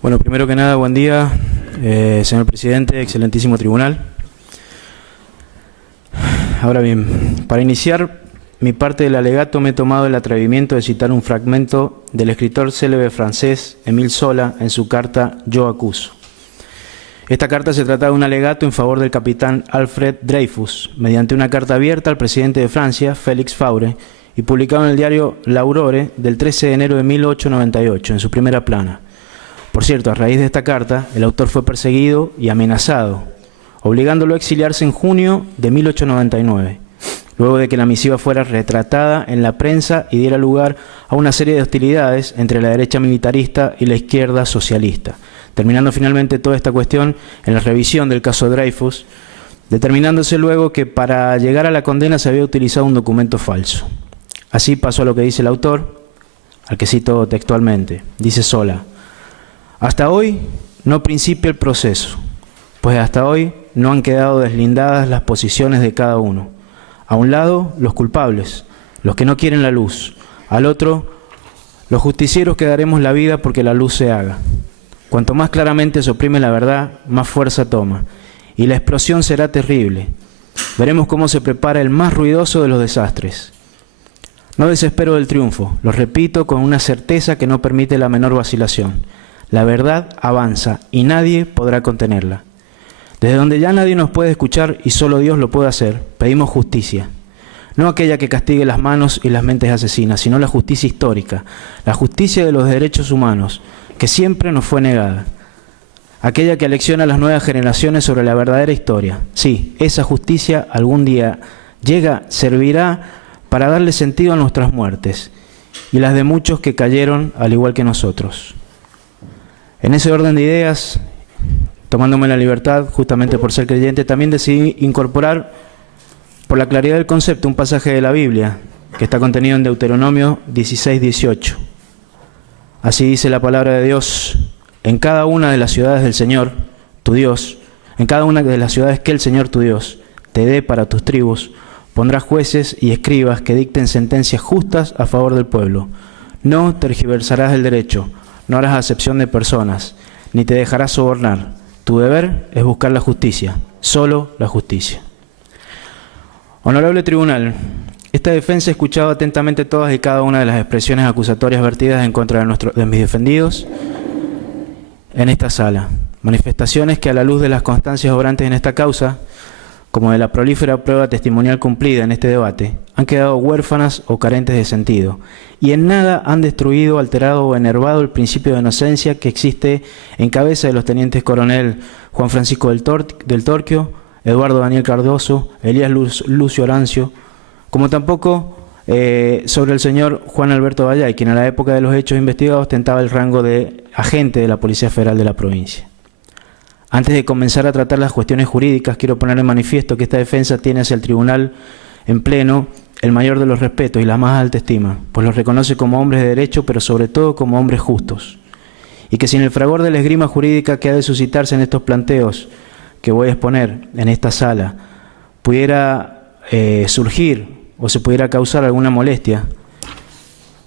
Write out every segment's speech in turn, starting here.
Bueno, primero que nada, buen día, señor presidente, excelentísimo tribunal. Ahora bien, para iniciar mi parte del alegato me he tomado el atrevimiento de citar un fragmento del escritor célebre francés Émile Zola en su carta Yo acuso. Esta carta se trata de un alegato en favor del capitán Alfred Dreyfus, mediante una carta abierta al presidente de Francia, Félix Faure, y publicado en el diario L'Aurore del 13 de enero de 1898, en su primera plana. Por cierto, a raíz de esta carta, el autor fue perseguido y amenazado, obligándolo a exiliarse en junio de 1899, luego de que la misiva fuera retratada en la prensa y diera lugar a una serie de hostilidades entre la derecha militarista y la izquierda socialista, terminando finalmente toda esta cuestión en la revisión del caso Dreyfus, determinándose luego que para llegar a la condena se había utilizado un documento falso. Así pasó a lo que dice el autor, al que cito textualmente. Dice Zola: hasta hoy no principia el proceso, pues hasta hoy no han quedado deslindadas las posiciones de cada uno. A un lado, los culpables, los que no quieren la luz. Al otro, los justicieros que daremos la vida porque la luz se haga. Cuanto más claramente se oprime la verdad, más fuerza toma, y la explosión será terrible. Veremos cómo se prepara el más ruidoso de los desastres. No desespero del triunfo, lo repito con una certeza que no permite la menor vacilación. La verdad avanza y nadie podrá contenerla. Desde donde ya nadie nos puede escuchar y solo Dios lo puede hacer, pedimos justicia. No aquella que castigue las manos y las mentes asesinas, sino la justicia histórica, la justicia de los derechos humanos, que siempre nos fue negada. Aquella que alecciona a las nuevas generaciones sobre la verdadera historia. Sí, esa justicia algún día servirá para darle sentido a nuestras muertes y las de muchos que cayeron al igual que nosotros. En ese orden de ideas, tomándome la libertad, justamente por ser creyente, también decidí incorporar, por la claridad del concepto, un pasaje de la Biblia que está contenido en Deuteronomio 16:18. Así dice la palabra de Dios: en cada una de las ciudades del Señor, tu Dios, en cada una de las ciudades que el Señor, tu Dios, te dé para tus tribus, pondrás jueces y escribas que dicten sentencias justas a favor del pueblo. No tergiversarás el derecho, no harás acepción de personas, ni te dejarás sobornar. Tu deber es buscar la justicia, solo la justicia. Honorable tribunal, esta defensa ha escuchado atentamente todas y cada una de las expresiones acusatorias vertidas en contra de mis defendidos en esta sala. Manifestaciones que, a la luz de las constancias obrantes en esta causa, como de la prolífera prueba testimonial cumplida en este debate, han quedado huérfanas o carentes de sentido, y en nada han destruido, alterado o enervado el principio de inocencia que existe en cabeza de los tenientes coronel Juan Francisco del Torquio, Eduardo Daniel Cardoso, Elías Lucio Orancio, como tampoco sobre el señor Juan Alberto Vallay, quien a la época de los hechos investigados ostentaba el rango de agente de la Policía Federal de la provincia. Antes de comenzar a tratar las cuestiones jurídicas, quiero poner en manifiesto que esta defensa tiene hacia el tribunal en pleno el mayor de los respetos y la más alta estima, pues los reconoce como hombres de derecho, pero sobre todo como hombres justos. Y que sin el fragor de la esgrima jurídica que ha de suscitarse en estos planteos que voy a exponer en esta sala, pudiera surgir o se pudiera causar alguna molestia,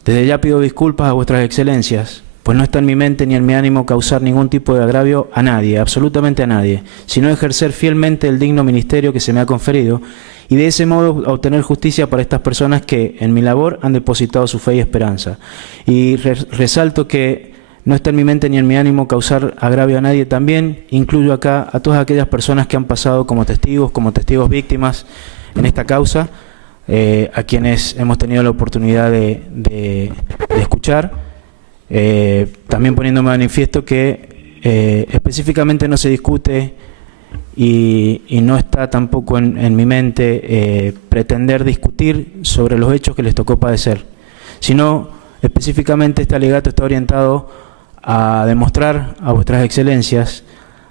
desde ya pido disculpas a vuestras excelencias, pues no está en mi mente ni en mi ánimo causar ningún tipo de agravio a nadie, absolutamente a nadie, sino ejercer fielmente el digno ministerio que se me ha conferido y de ese modo obtener justicia para estas personas que en mi labor han depositado su fe y esperanza. Y resalto que no está en mi mente ni en mi ánimo causar agravio a nadie también, incluyo acá a todas aquellas personas que han pasado como testigos víctimas en esta causa, a quienes hemos tenido la oportunidad de escuchar. También poniéndome manifiesto que específicamente no se discute y no está tampoco en mi mente pretender discutir sobre los hechos que les tocó padecer, sino específicamente este alegato está orientado a demostrar a vuestras excelencias,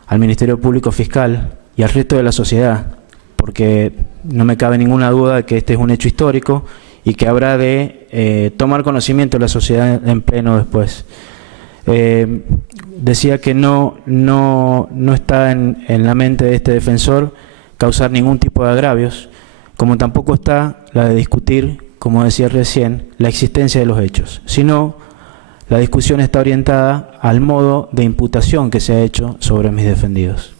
al Ministerio Público Fiscal y al resto de la sociedad, porque no me cabe ninguna duda de que este es un hecho histórico y que habrá de tomar conocimiento de la sociedad en pleno después, Decía que no está en la mente de este defensor causar ningún tipo de agravios, como tampoco está la de discutir, como decía recién, la existencia de los hechos, sino la discusión está orientada al modo de imputación que se ha hecho sobre mis defendidos.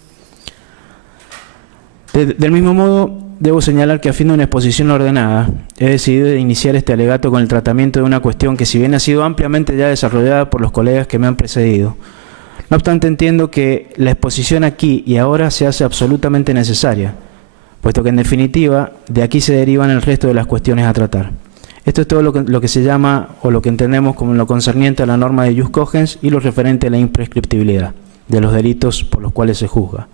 Del mismo modo, debo señalar que a fin de una exposición ordenada, he decidido iniciar este alegato con el tratamiento de una cuestión que, si bien ha sido ampliamente ya desarrollada por los colegas que me han precedido, no obstante entiendo que la exposición aquí y ahora se hace absolutamente necesaria, puesto que en definitiva de aquí se derivan el resto de las cuestiones a tratar. Esto es todo lo que se llama o lo que entendemos como lo concerniente a la norma de jus cogens y lo referente a la imprescriptibilidad de los delitos por los cuales se juzga.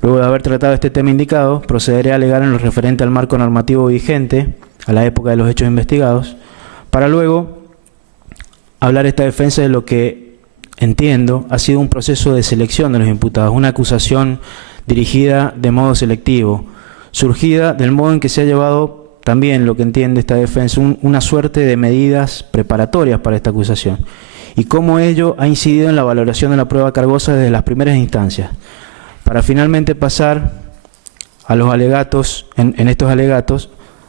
Luego de haber tratado este tema indicado, procederé a alegar en lo referente al marco normativo vigente a la época de los hechos investigados, para luego hablar esta defensa de lo que entiendo ha sido un proceso de selección de los imputados, una acusación dirigida de modo selectivo, surgida del modo en que se ha llevado también, lo que entiende esta defensa, una suerte de medidas preparatorias para esta acusación, y cómo ello ha incidido en la valoración de la prueba cargosa desde las primeras instancias, para finalmente pasar a los alegatos, en estos alegatos,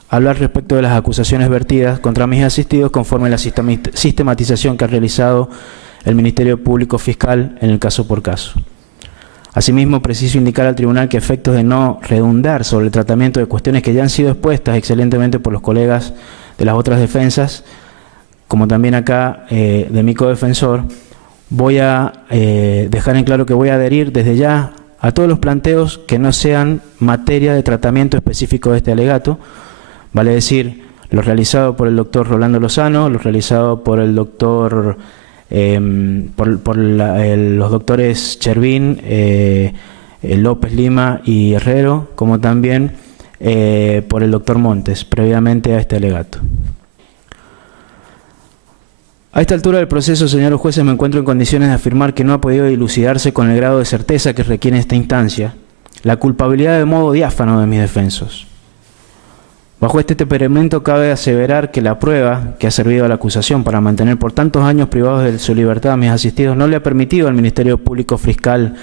hablar respecto de las acusaciones vertidas contra mis asistidos conforme a la sistematización que ha realizado el Ministerio Público Fiscal en el caso por caso. Asimismo, preciso indicar al tribunal que, a efectos de no redundar sobre el tratamiento de cuestiones que ya han sido expuestas excelentemente por los colegas de las otras defensas, como también acá de mi codefensor, voy a dejar en claro que voy a adherir desde ya a todos los planteos que no sean materia de tratamiento específico de este alegato, vale decir, lo realizado por el doctor Rolando Lozano, lo realizado por el doctor, los doctores Chervín, López Lima y Herrero, como también por el doctor Montes, previamente a este alegato. A esta altura del proceso, señores jueces, me encuentro en condiciones de afirmar que no ha podido dilucidarse con el grado de certeza que requiere esta instancia la culpabilidad de modo diáfano de mis defensos. Bajo este temperamento cabe aseverar que la prueba que ha servido a la acusación para mantener por tantos años privados de su libertad a mis asistidos no le ha permitido al Ministerio Público Fiscal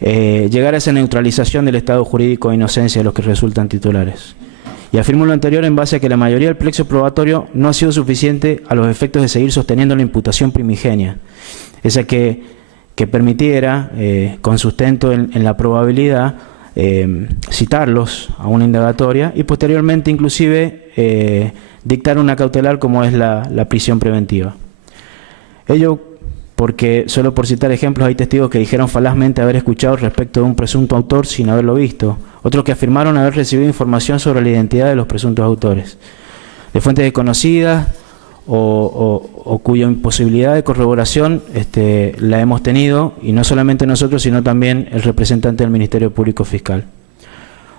llegar a esa neutralización del estado jurídico de inocencia de los que resultan titulares. Y afirmo lo anterior en base a que la mayoría del plexo probatorio no ha sido suficiente a los efectos de seguir sosteniendo la imputación primigenia, esa que permitiera, con sustento en la probabilidad, citarlos a una indagatoria y posteriormente inclusive dictar una cautelar como es la prisión preventiva. Ello porque, solo por citar ejemplos, hay testigos que dijeron falazmente haber escuchado respecto de un presunto autor sin haberlo visto, otros que afirmaron haber recibido información sobre la identidad de los presuntos autores, de fuentes desconocidas o cuya imposibilidad de corroboración la hemos tenido, y no solamente nosotros, sino también el representante del Ministerio Público Fiscal.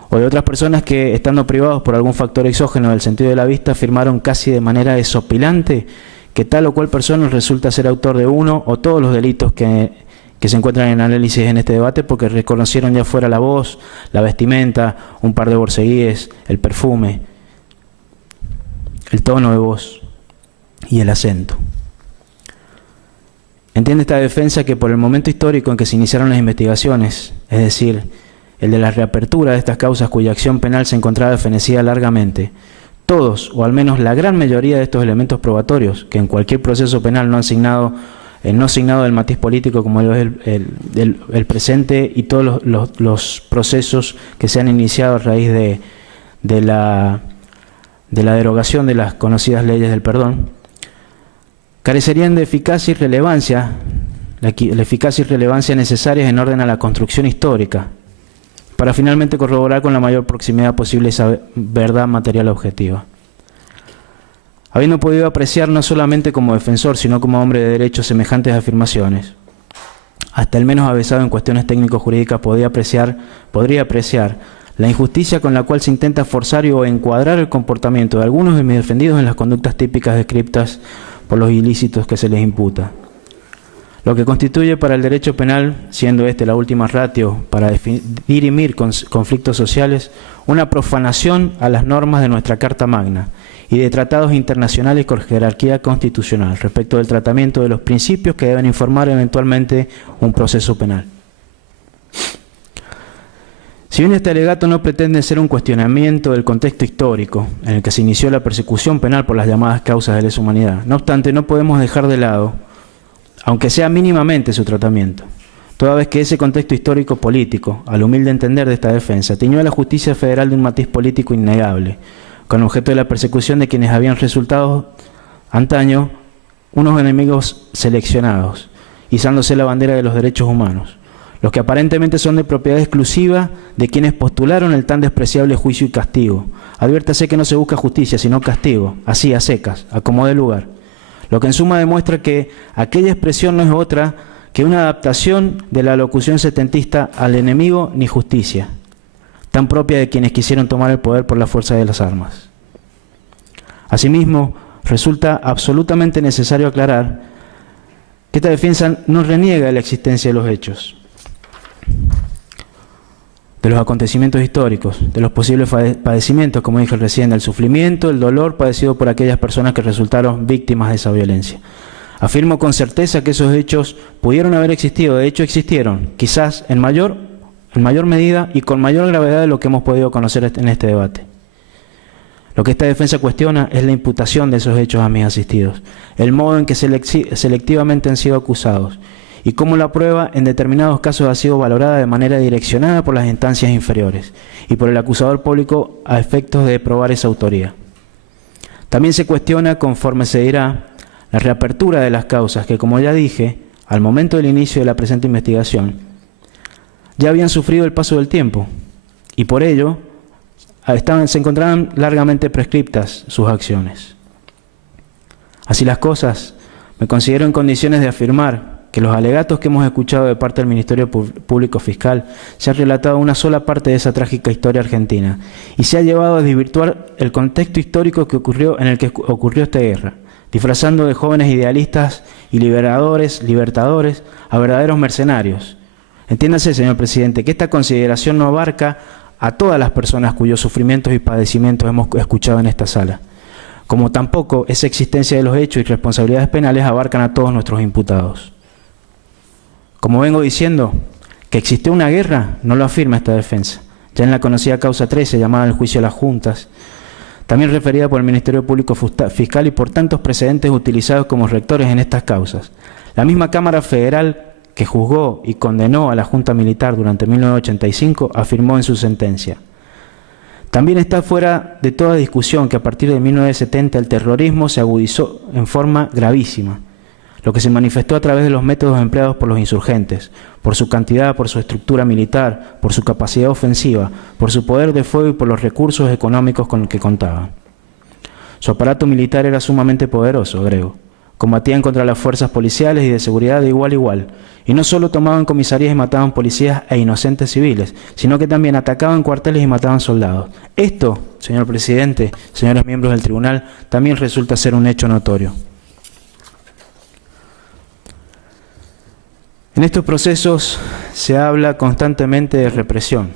O de otras personas que, estando privados por algún factor exógeno del sentido de la vista, afirmaron casi de manera desopilante que tal o cual persona resulta ser autor de uno o todos los delitos que se encuentran en análisis en este debate, porque reconocieron ya fuera la voz, la vestimenta, un par de borceguíes, el perfume, el tono de voz y el acento. Entiende esta defensa que por el momento histórico en que se iniciaron las investigaciones, es decir, el de la reapertura de estas causas cuya acción penal se encontraba fenecida largamente, todos, o al menos la gran mayoría de estos elementos probatorios, que en cualquier proceso penal no asignado del matiz político como lo es el presente, y todos los procesos que se han iniciado a raíz de la derogación de las conocidas leyes del perdón, carecerían de eficacia y relevancia, la eficacia y relevancia necesarias en orden a la construcción histórica, para finalmente corroborar con la mayor proximidad posible esa verdad material objetiva. Habiendo podido apreciar no solamente como defensor, sino como hombre de derecho semejantes afirmaciones, hasta el menos avesado en cuestiones técnico-jurídicas podría apreciar la injusticia con la cual se intenta forzar o encuadrar el comportamiento de algunos de mis defendidos en las conductas típicas descritas por los ilícitos que se les imputa. lo que constituye para el derecho penal, siendo este la última ratio para dirimir conflictos sociales, una profanación a las normas de nuestra Carta Magna y de tratados internacionales con jerarquía constitucional respecto del tratamiento de los principios que deben informar eventualmente un proceso penal. Si bien este alegato no pretende ser un cuestionamiento del contexto histórico en el que se inició la persecución penal por las llamadas causas de lesa humanidad, no obstante, no podemos dejar de lado, aunque sea mínimamente, su tratamiento, toda vez que ese contexto histórico-político, al humilde entender de esta defensa, tiñó a la justicia federal de un matiz político innegable, con objeto de la persecución de quienes habían resultado antaño unos enemigos seleccionados, izándose la bandera de los derechos humanos, los que aparentemente son de propiedad exclusiva de quienes postularon el tan despreciable juicio y castigo. Adviértase que no se busca justicia, sino castigo, así a secas, a como dé lugar. Lo que en suma demuestra que aquella expresión no es otra que una adaptación de la locución setentista al enemigo ni justicia, tan propia de quienes quisieron tomar el poder por la fuerza de las armas. Asimismo, resulta absolutamente necesario aclarar que esta defensa no reniega de la existencia de los hechos, de los acontecimientos históricos, de los posibles padecimientos, como dije recién, del sufrimiento, el dolor padecido por aquellas personas que resultaron víctimas de esa violencia. Afirmo con certeza que esos hechos pudieron haber existido, de hecho existieron, quizás en mayor medida y con mayor gravedad de lo que hemos podido conocer en este debate. Lo que esta defensa cuestiona es la imputación de esos hechos a mis asistidos, el modo en que selectivamente han sido acusados, y cómo la prueba en determinados casos ha sido valorada de manera direccionada por las instancias inferiores y por el acusador público a efectos de probar esa autoría. También se cuestiona, conforme se dirá, la reapertura de las causas que, como ya dije, al momento del inicio de la presente investigación, ya habían sufrido el paso del tiempo y por ello se encontraban largamente prescriptas sus acciones. Así las cosas, me considero en condiciones de afirmar que los alegatos que hemos escuchado de parte del Ministerio Público Fiscal se ha relatado una sola parte de esa trágica historia argentina y se ha llevado a desvirtuar el contexto histórico en el que ocurrió esta guerra, disfrazando de jóvenes idealistas y libertadores a verdaderos mercenarios. Entiéndase, señor presidente, que esta consideración no abarca a todas las personas cuyos sufrimientos y padecimientos hemos escuchado en esta sala, como tampoco esa existencia de los hechos y responsabilidades penales abarcan a todos nuestros imputados. Como vengo diciendo, que existió una guerra no lo afirma esta defensa. Ya en la conocida causa 13, llamada el juicio a las juntas, también referida por el Ministerio Público Fiscal y por tantos precedentes utilizados como rectores en estas causas, la misma Cámara Federal que juzgó y condenó a la Junta Militar durante 1985 afirmó en su sentencia: también está fuera de toda discusión que a partir de 1970 el terrorismo se agudizó en forma gravísima, lo que se manifestó a través de los métodos empleados por los insurgentes, por su cantidad, por su estructura militar, por su capacidad ofensiva, por su poder de fuego y por los recursos económicos con los que contaban. Su aparato militar era sumamente poderoso, agrego. Combatían contra las fuerzas policiales y de seguridad de igual a igual, y no solo tomaban comisarías y mataban policías e inocentes civiles, sino que también atacaban cuarteles y mataban soldados. Esto, señor presidente, señores miembros del tribunal, también resulta ser un hecho notorio. En estos procesos se habla constantemente de represión.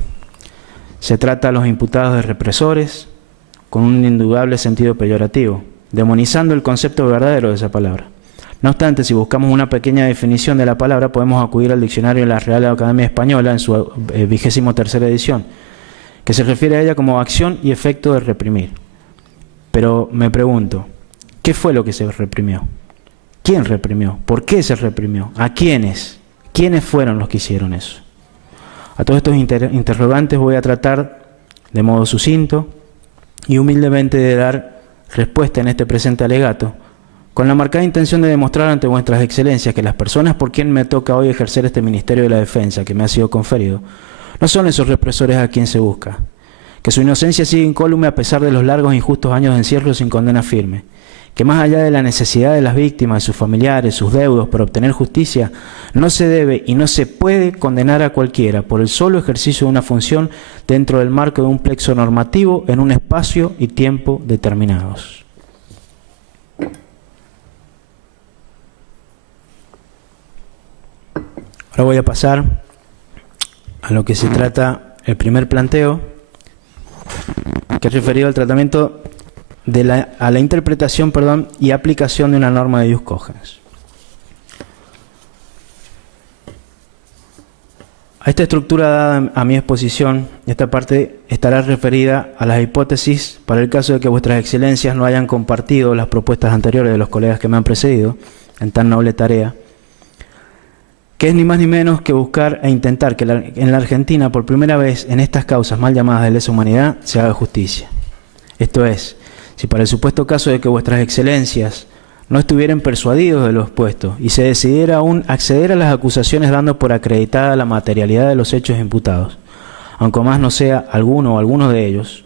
Se trata a los imputados de represores con un indudable sentido peyorativo, demonizando el concepto verdadero de esa palabra. No obstante, si buscamos una pequeña definición de la palabra, podemos acudir al diccionario de la Real Academia Española en su 23ª edición, que se refiere a ella como acción y efecto de reprimir. Pero me pregunto, ¿qué fue lo que se reprimió? ¿Quién reprimió? ¿Por qué se reprimió? ¿A quiénes? ¿Quiénes fueron los que hicieron eso? A todos estos interrogantes voy a tratar de modo sucinto y humildemente de dar respuesta en este presente alegato, con la marcada intención de demostrar ante vuestras excelencias que las personas por quien me toca hoy ejercer este Ministerio de la Defensa que me ha sido conferido, no son esos represores a quien se busca, que su inocencia sigue incólume a pesar de los largos e injustos años de encierro sin condena firme, que más allá de la necesidad de las víctimas, de sus familiares, sus deudos por obtener justicia, no se debe y no se puede condenar a cualquiera por el solo ejercicio de una función dentro del marco de un plexo normativo en un espacio y tiempo determinados. Ahora voy a pasar a lo que se trata el primer planteo, que es referido al tratamiento a la interpretación, y aplicación de una norma de Jus cogens. A esta estructura dada a mi exposición, esta parte estará referida a las hipótesis para el caso de que vuestras excelencias no hayan compartido las propuestas anteriores de los colegas que me han precedido en tan noble tarea, que es ni más ni menos que buscar e intentar que en la Argentina, por primera vez en estas causas mal llamadas de lesa humanidad, se haga justicia. Esto es, si para el supuesto caso de que vuestras excelencias no estuvieran persuadidos de lo expuesto y se decidiera aún acceder a las acusaciones dando por acreditada la materialidad de los hechos imputados, aunque más no sea alguno o algunos de ellos,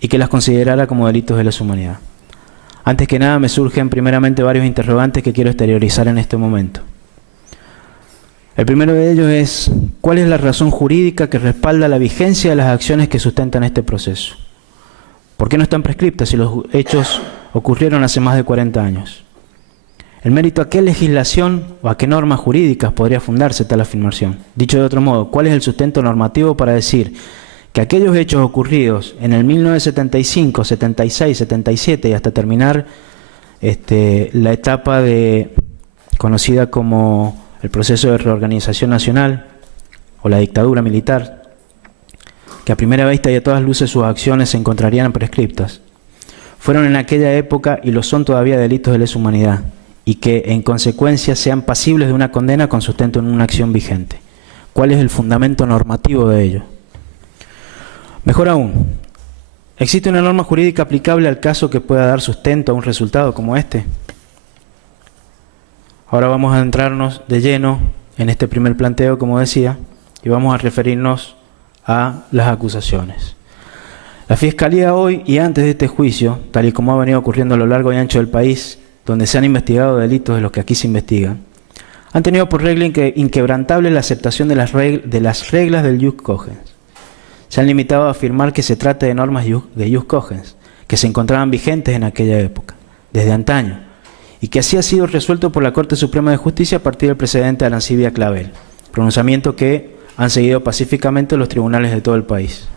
y que las considerara como delitos de lesa humanidad. Antes que nada me surgen primeramente varios interrogantes que quiero exteriorizar en este momento. El primero de ellos es, ¿cuál es la razón jurídica que respalda la vigencia de las acciones que sustentan este proceso? ¿Por qué no están prescriptas si los hechos ocurrieron hace más de 40 años? ¿El mérito a qué legislación o a qué normas jurídicas podría fundarse tal afirmación? Dicho de otro modo, ¿cuál es el sustento normativo para decir que aquellos hechos ocurridos en el 1975, 76, 77 y hasta terminar la etapa conocida como el proceso de reorganización nacional o la dictadura militar, que a primera vista y a todas luces sus acciones se encontrarían prescriptas, fueron en aquella época y lo son todavía delitos de lesa humanidad, y que en consecuencia sean pasibles de una condena con sustento en una acción vigente? ¿Cuál es el fundamento normativo de ello? Mejor aún, ¿existe una norma jurídica aplicable al caso que pueda dar sustento a un resultado como este? Ahora vamos a adentrarnos de lleno en este primer planteo, como decía, y vamos a referirnos a las acusaciones. La Fiscalía hoy y antes de este juicio, tal y como ha venido ocurriendo a lo largo y ancho del país, donde se han investigado delitos de los que aquí se investigan, han tenido por regla inquebrantable la aceptación de las reglas del Jus cogens. Se han limitado a afirmar que se trata de normas de Jus cogens, que se encontraban vigentes en aquella época, desde antaño, y que así ha sido resuelto por la Corte Suprema de Justicia a partir del precedente de Arancibia Clavel, pronunciamiento que han seguido pacíficamente los tribunales de todo el país.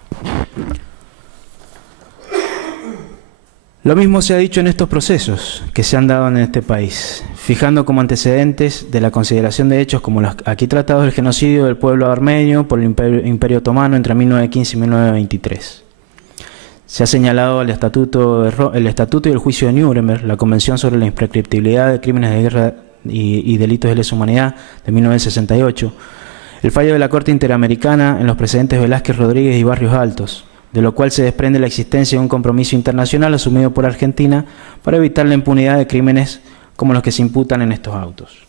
Lo mismo se ha dicho en estos procesos que se han dado en este país, fijando como antecedentes de la consideración de hechos como los aquí tratados el genocidio del pueblo armenio por el Imperio Otomano entre 1915 y 1923. Se ha señalado el estatuto y el juicio de Nuremberg, la Convención sobre la imprescriptibilidad de crímenes de guerra y delitos de lesa humanidad de 1968, el fallo de la Corte Interamericana en los precedentes Velázquez Rodríguez y Barrios Altos, de lo cual se desprende la existencia de un compromiso internacional asumido por Argentina para evitar la impunidad de crímenes como los que se imputan en estos autos.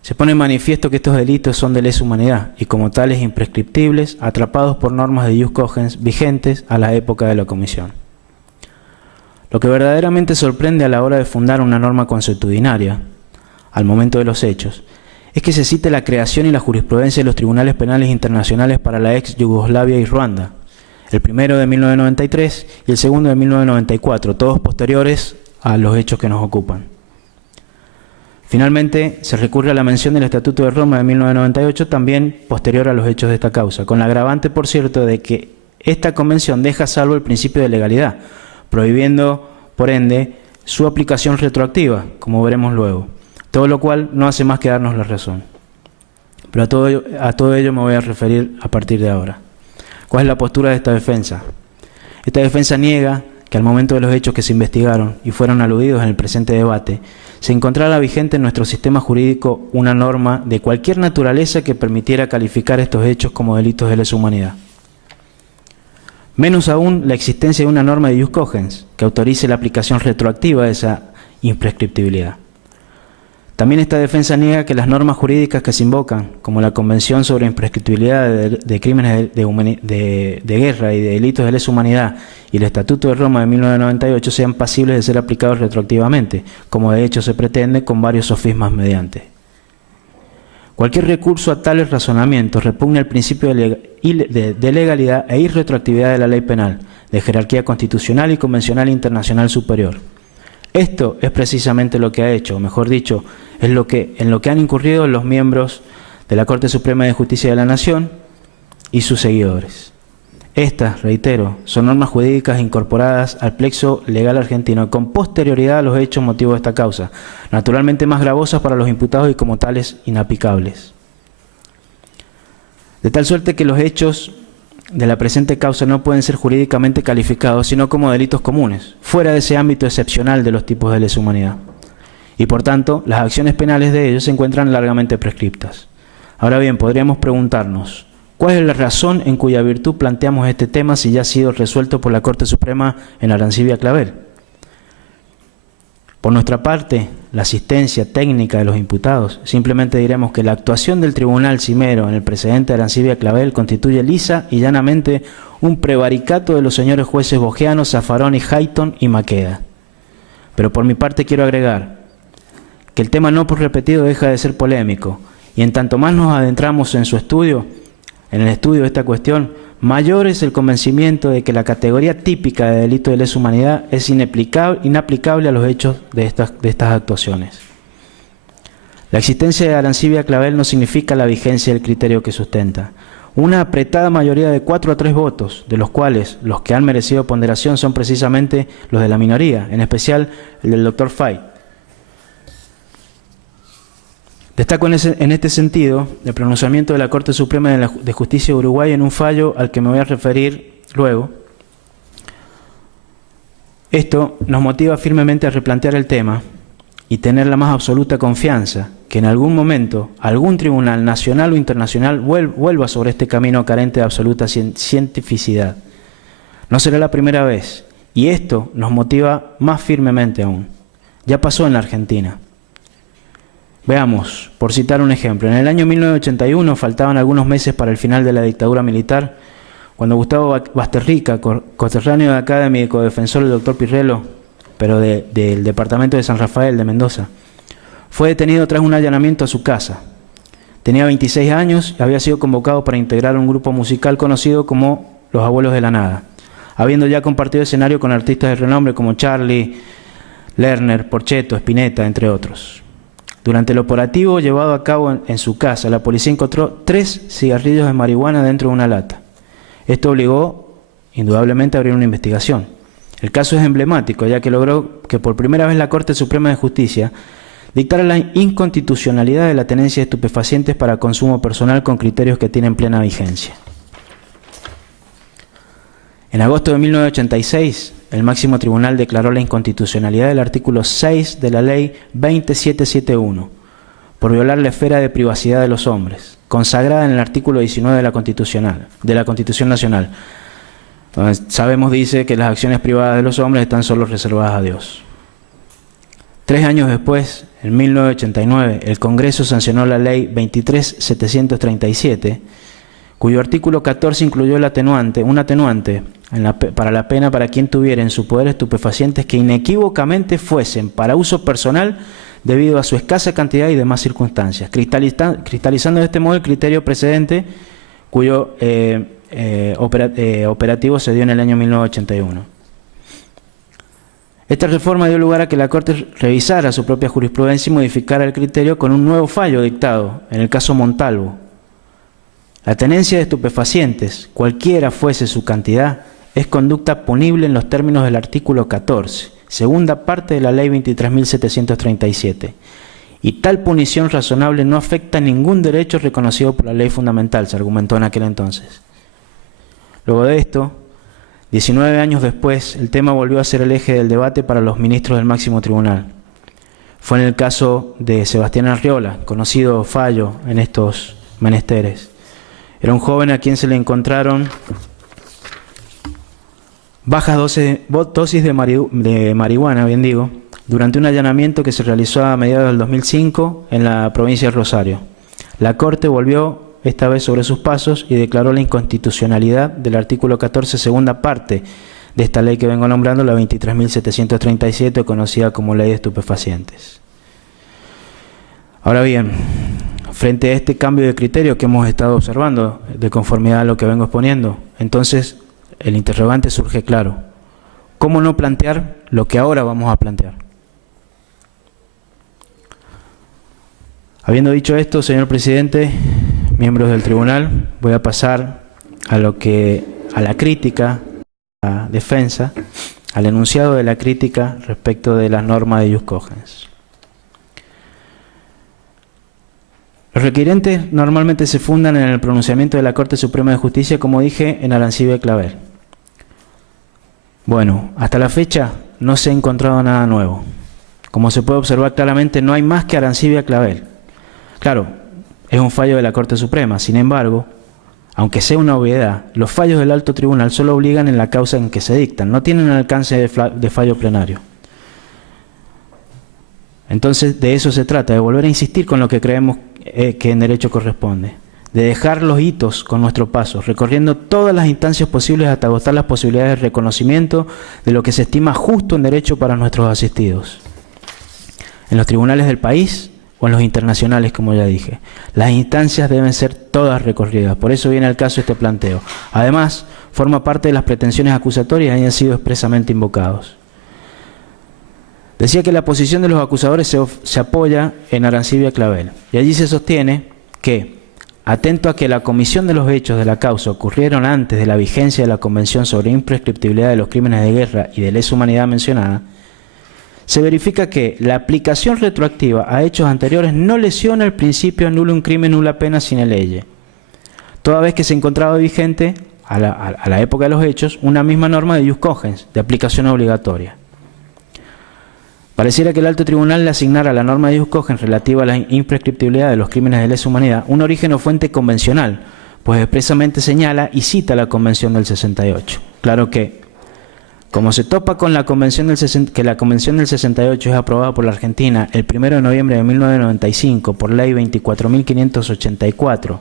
Se pone en manifiesto que estos delitos son de lesa humanidad y como tales imprescriptibles, atrapados por normas de Jus cogens vigentes a la época de la comisión. Lo que verdaderamente sorprende a la hora de fundar una norma consuetudinaria, al momento de los hechos, es que se cite la creación y la jurisprudencia de los tribunales penales internacionales para la ex Yugoslavia y Ruanda, el primero de 1993 y el segundo de 1994, todos posteriores a los hechos que nos ocupan. Finalmente, se recurre a la mención del Estatuto de Roma de 1998, también posterior a los hechos de esta causa, con la agravante, por cierto, de que esta convención deja salvo el principio de legalidad, prohibiendo, por ende, su aplicación retroactiva, como veremos luego. Todo lo cual no hace más que darnos la razón. Pero a todo ello me voy a referir a partir de ahora. ¿Cuál es la postura de esta defensa? Esta defensa niega que al momento de los hechos que se investigaron y fueron aludidos en el presente debate, se encontrara vigente en nuestro sistema jurídico una norma de cualquier naturaleza que permitiera calificar estos hechos como delitos de lesa humanidad. Menos aún la existencia de una norma de Jus cogens que autorice la aplicación retroactiva de esa imprescriptibilidad. También esta defensa niega que las normas jurídicas que se invocan, como la Convención sobre imprescriptibilidad de crímenes de guerra y de delitos de lesa humanidad y el Estatuto de Roma de 1998, sean pasibles de ser aplicados retroactivamente, como de hecho se pretende con varios sofismas mediante. Cualquier recurso a tales razonamientos repugna el principio de legalidad e irretroactividad de la ley penal, de jerarquía constitucional y convencional internacional superior. Esto es precisamente lo que ha hecho, o mejor dicho, en lo que han incurrido los miembros de la Corte Suprema de Justicia de la Nación y sus seguidores. Estas, reitero, son normas jurídicas incorporadas al plexo legal argentino con posterioridad a los hechos motivo de esta causa, naturalmente más gravosas para los imputados y como tales inaplicables. De tal suerte que los hechos de la presente causa no pueden ser jurídicamente calificados sino como delitos comunes, fuera de ese ámbito excepcional de los tipos de lesa humanidad. Y por tanto, las acciones penales de ellos se encuentran largamente prescriptas. Ahora bien, podríamos preguntarnos, ¿cuál es la razón en cuya virtud planteamos este tema si ya ha sido resuelto por la Corte Suprema en Arancibia Clavel? Por nuestra parte, la asistencia técnica de los imputados, simplemente diremos que la actuación del Tribunal Cimero en el precedente de Arancibia Clavel constituye lisa y llanamente un prevaricato de los señores jueces Bogiano, Zaffaroni, Hayton y Maqueda. Pero por mi parte quiero agregar que el tema no por repetido deja de ser polémico, y en tanto más nos adentramos en el estudio de esta cuestión, mayor es el convencimiento de que la categoría típica de delito de lesa humanidad es inaplicable a los hechos de estas actuaciones. La existencia de Arancibia Clavel no significa la vigencia del criterio que sustenta. Una apretada mayoría de 4 a 3 votos, de los cuales los que han merecido ponderación son precisamente los de la minoría, en especial el del doctor Fay. Destaco en este sentido el pronunciamiento de la Corte Suprema de Justicia de Uruguay en un fallo al que me voy a referir luego. Esto nos motiva firmemente a replantear el tema y tener la más absoluta confianza que en algún momento algún tribunal nacional o internacional vuelva sobre este camino carente de absoluta cientificidad. No será la primera vez, y esto nos motiva más firmemente aún. Ya pasó en la Argentina. Veamos, por citar un ejemplo, en el año 1981 faltaban algunos meses para el final de la dictadura militar, cuando Gustavo Basterrica, coterráneo de acá de mi codefensor, el doctor Pirrello, pero del departamento de San Rafael de Mendoza, fue detenido tras un allanamiento a su casa. Tenía 26 años y había sido convocado para integrar un grupo musical conocido como Los Abuelos de la Nada, habiendo ya compartido escenario con artistas de renombre como Charlie, Lerner, Porchetto, Spinetta, entre otros. Durante el operativo llevado a cabo en su casa, la policía encontró 3 cigarrillos de marihuana dentro de una lata. Esto obligó, indudablemente, a abrir una investigación. El caso es emblemático, ya que logró que por primera vez la Corte Suprema de Justicia dictara la inconstitucionalidad de la tenencia de estupefacientes para consumo personal con criterios que tienen plena vigencia. En agosto de 1986, el máximo tribunal declaró la inconstitucionalidad del artículo 6 de la Ley 20771, por violar la esfera de privacidad de los hombres, consagrada en el artículo 19 de la Constitución Nacional. Sabemos, dice, que las acciones privadas de los hombres están solo reservadas a Dios. 3 años después, en 1989, el Congreso sancionó la Ley 23737, cuyo artículo 14 incluyó un atenuante para la pena para quien tuviera en su poder estupefacientes que inequívocamente fuesen para uso personal debido a su escasa cantidad y demás circunstancias, cristalizando de este modo el criterio precedente cuyo operativo se dio en el año 1981. Esta reforma dio lugar a que la Corte revisara su propia jurisprudencia y modificara el criterio con un nuevo fallo dictado en el caso Montalvo. La tenencia de estupefacientes, cualquiera fuese su cantidad, es conducta punible en los términos del artículo 14, segunda parte de la Ley 23.737, y tal punición razonable no afecta ningún derecho reconocido por la ley fundamental, se argumentó en aquel entonces. Luego de esto, 19 años después, el tema volvió a ser el eje del debate para los ministros del máximo tribunal. Fue en el caso de Sebastián Arriola, conocido fallo en estos menesteres. Era un joven a quien se le encontraron bajas dosis de marihuana, durante un allanamiento que se realizó a mediados del 2005 en la provincia de Rosario. La Corte volvió esta vez sobre sus pasos y declaró la inconstitucionalidad del artículo 14, segunda parte de esta ley que vengo nombrando, la 23.737, conocida como Ley de Estupefacientes. Ahora bien, frente a este cambio de criterio que hemos estado observando, de conformidad a lo que vengo exponiendo, entonces el interrogante surge claro. ¿Cómo no plantear lo que ahora vamos a plantear? Habiendo dicho esto, señor presidente, miembros del tribunal, voy a pasar a la crítica, a la defensa, al enunciado de la crítica respecto de las normas de ius cogens. Los requirentes normalmente se fundan en el pronunciamiento de la Corte Suprema de Justicia, como dije, en Arancibia Clavel. Bueno, hasta la fecha no se ha encontrado nada nuevo. Como se puede observar claramente, no hay más que Arancibia Clavel. Claro, es un fallo de la Corte Suprema. Sin embargo, aunque sea una obviedad, los fallos del alto tribunal solo obligan en la causa en que se dictan, no tienen alcance de fallo plenario. Entonces, de eso se trata, de volver a insistir con lo que creemos que en derecho corresponde, de dejar los hitos con nuestro paso, recorriendo todas las instancias posibles hasta agotar las posibilidades de reconocimiento de lo que se estima justo en derecho para nuestros asistidos. En los tribunales del país o en los internacionales, como ya dije, las instancias deben ser todas recorridas, por eso viene al caso este planteo. Además, forma parte de las pretensiones acusatorias y hayan sido expresamente invocados. Decía que la posición de los acusadores se apoya en Arancibia Clavel, y allí se sostiene que, atento a que la comisión de los hechos de la causa ocurrieron antes de la vigencia de la Convención sobre imprescriptibilidad de los crímenes de guerra y de lesa humanidad mencionada, se verifica que la aplicación retroactiva a hechos anteriores no lesiona el principio nullum crimen nulla pena sine lege, toda vez que se encontraba vigente, a la época de los hechos, una misma norma de ius cogens, de aplicación obligatoria. Pareciera que el alto tribunal le asignara a la norma de ius cogens relativa a la imprescriptibilidad de los crímenes de lesa humanidad un origen o fuente convencional, pues expresamente señala y cita la Convención del 68. Claro que, como se topa con la Convención del 68 es aprobada por la Argentina el 1 de noviembre de 1995 por Ley 24.584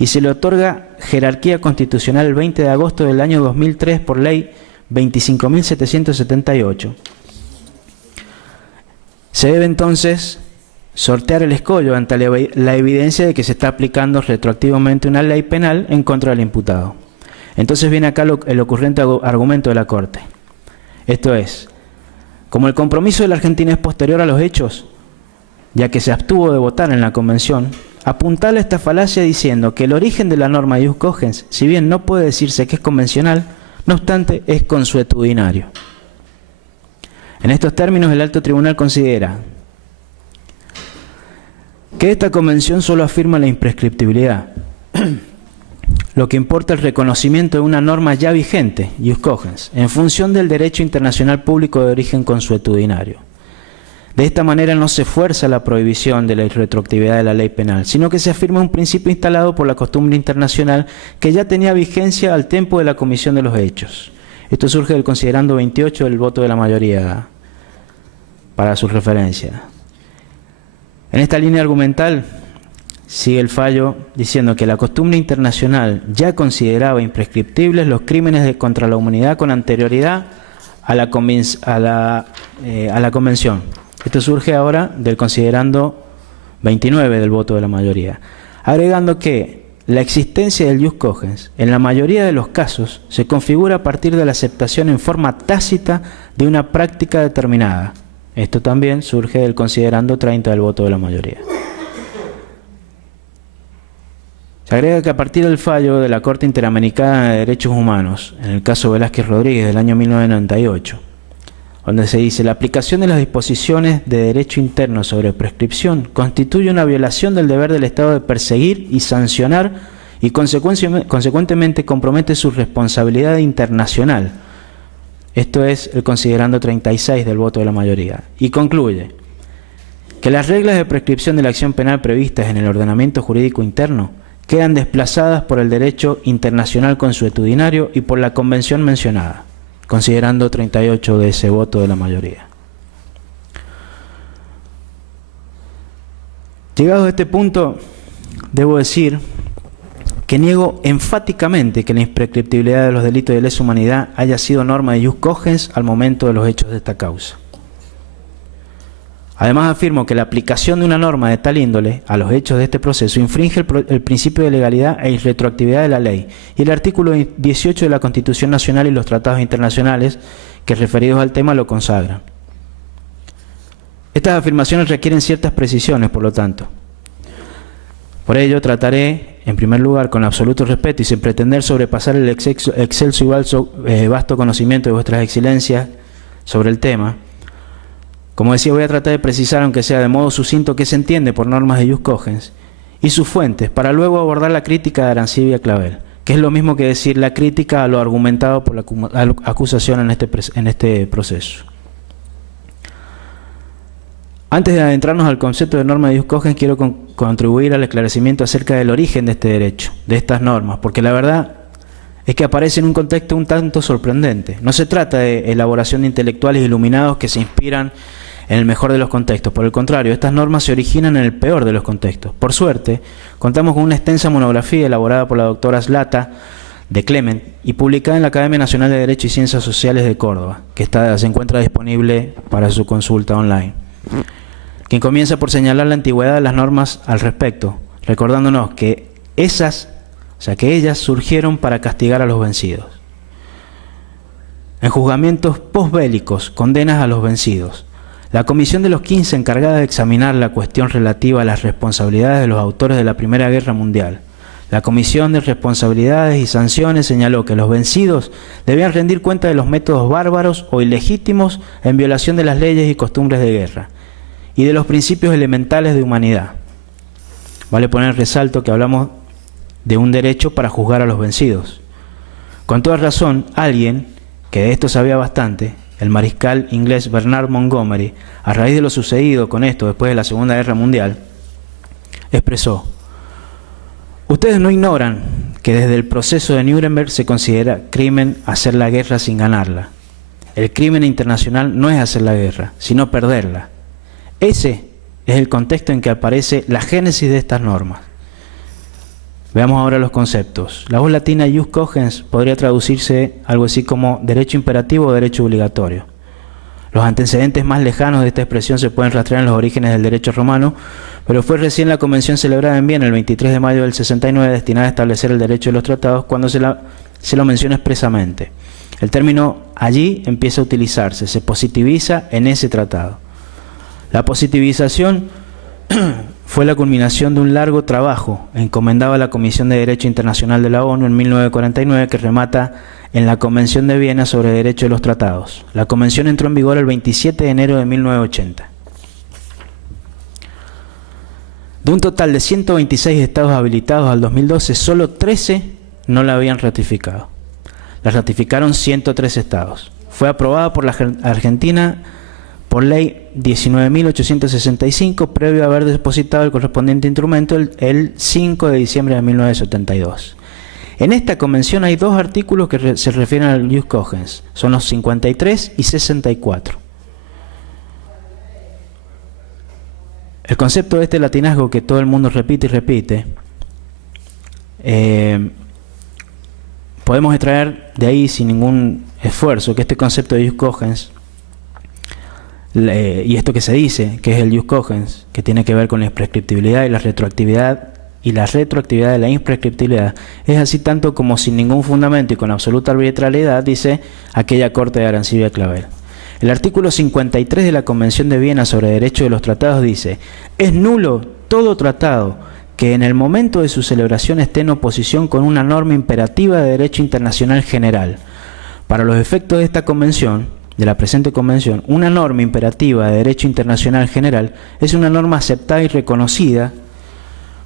y se le otorga jerarquía constitucional el 20 de agosto del año 2003 por Ley 25.778, se debe entonces sortear el escollo ante la evidencia de que se está aplicando retroactivamente una ley penal en contra del imputado. Entonces viene acá el ocurrente argumento de la Corte. Esto es, como el compromiso de la Argentina es posterior a los hechos, ya que se abstuvo de votar en la Convención, apuntala esta falacia diciendo que el origen de la norma de ius cogens, si bien no puede decirse que es convencional, no obstante es consuetudinario. En estos términos, el alto tribunal considera que esta convención solo afirma la imprescriptibilidad, lo que importa el reconocimiento de una norma ya vigente, ius cogens, en función del derecho internacional público de origen consuetudinario. De esta manera no se fuerza la prohibición de la irretroactividad de la ley penal, sino que se afirma un principio instalado por la costumbre internacional que ya tenía vigencia al tiempo de la comisión de los hechos. Esto surge del considerando 28 del voto de la mayoría para su referencia. En esta línea argumental sigue el fallo diciendo que la costumbre internacional ya consideraba imprescriptibles los crímenes contra la humanidad con anterioridad a la Convención. Esto surge ahora del considerando 29 del voto de la mayoría, agregando que la existencia del ius cogens, en la mayoría de los casos, se configura a partir de la aceptación en forma tácita de una práctica determinada. Esto también surge del considerando 30 del voto de la mayoría. Se agrega que a partir del fallo de la Corte Interamericana de Derechos Humanos, en el caso Velázquez Rodríguez del año 1998, donde se dice la aplicación de las disposiciones de derecho interno sobre prescripción constituye una violación del deber del Estado de perseguir y sancionar y consecuentemente compromete su responsabilidad internacional. Esto es el considerando 36 del voto de la mayoría. Y concluye que las reglas de prescripción de la acción penal previstas en el ordenamiento jurídico interno quedan desplazadas por el derecho internacional consuetudinario y por la convención mencionada, considerando 38 de ese voto de la mayoría. Llegados a este punto, debo decir que niego enfáticamente que la imprescriptibilidad de los delitos de lesa humanidad haya sido norma de ius cogens al momento de los hechos de esta causa. Además afirmo que la aplicación de una norma de tal índole a los hechos de este proceso infringe el principio de legalidad e irretroactividad de la ley y el artículo 18 de la Constitución Nacional y los tratados internacionales que referidos al tema lo consagran. Estas afirmaciones requieren ciertas precisiones, por lo tanto. Por ello, trataré, en primer lugar, con absoluto respeto y sin pretender sobrepasar el excelso y vasto conocimiento de vuestras excelencias sobre el tema. Como decía, voy a tratar de precisar, aunque sea de modo sucinto, qué se entiende por normas de jus cogens y sus fuentes, para luego abordar la crítica de Arancibia Clavel, que es lo mismo que decir la crítica a lo argumentado por la acusación en este proceso. Antes de adentrarnos al concepto de norma de jus cogens, quiero contribuir al esclarecimiento acerca del origen de este derecho, de estas normas, porque la verdad es que aparece en un contexto un tanto sorprendente. No se trata de elaboración de intelectuales iluminados que se inspiran en el mejor de los contextos. Por el contrario, estas normas se originan en el peor de los contextos. Por suerte, contamos con una extensa monografía elaborada por la doctora Zlata de Clement y publicada en la Academia Nacional de Derecho y Ciencias Sociales de Córdoba, que se encuentra disponible para su consulta online, quien comienza por señalar la antigüedad de las normas al respecto, recordándonos que ellas surgieron para castigar a los vencidos. En juzgamientos posbélicos, condenas a los vencidos. La Comisión de los 15, encargada de examinar la cuestión relativa a las responsabilidades de los autores de la Primera Guerra Mundial, la Comisión de Responsabilidades y Sanciones señaló que los vencidos debían rendir cuenta de los métodos bárbaros o ilegítimos en violación de las leyes y costumbres de guerra y de los principios elementales de humanidad. Vale poner resalto que hablamos de un derecho para juzgar a los vencidos. Con toda razón, alguien que de esto sabía bastante, el mariscal inglés Bernard Montgomery, a raíz de lo sucedido con esto después de la Segunda Guerra Mundial, expresó: ustedes no ignoran que desde el proceso de Nuremberg se considera crimen hacer la guerra sin ganarla. El crimen internacional no es hacer la guerra, sino perderla. Ese es el contexto en que aparece la génesis de estas normas. Veamos ahora los conceptos. La voz latina jus cogens podría traducirse algo así como derecho imperativo o derecho obligatorio. Los antecedentes más lejanos de esta expresión se pueden rastrear en los orígenes del derecho romano, pero fue recién la convención celebrada en Viena el 23 de mayo del 69 destinada a establecer el derecho de los tratados cuando se lo menciona expresamente. El término allí empieza a utilizarse, se positiviza en ese tratado. La positivización fue la culminación de un largo trabajo encomendado a la Comisión de Derecho Internacional de la ONU en 1949 que remata en la Convención de Viena sobre Derecho de los Tratados. La Convención entró en vigor el 27 de enero de 1980. De un total de 126 estados habilitados al 2012, solo 13 no la habían ratificado. La ratificaron 103 estados. Fue aprobada por la Argentina por ley 19.865, previo a haber depositado el correspondiente instrumento el 5 de diciembre de 1972. En esta convención hay dos artículos que se refieren al jus cogens, son los 53 y 64. El concepto de este latinazgo que todo el mundo repite y repite, podemos extraer de ahí sin ningún esfuerzo que este concepto de jus cogens, y esto que se dice, que es el jus cogens, que tiene que ver con la imprescriptibilidad y la retroactividad de la imprescriptibilidad, es así tanto como sin ningún fundamento y con absoluta arbitrariedad, dice aquella corte de Arancibia Clavel. El artículo 53 de la Convención de Viena sobre Derecho de los Tratados dice: es nulo todo tratado que en el momento de su celebración esté en oposición con una norma imperativa de derecho internacional general. Para los efectos de esta convención, de la presente convención, una norma imperativa de derecho internacional general es una norma aceptada y reconocida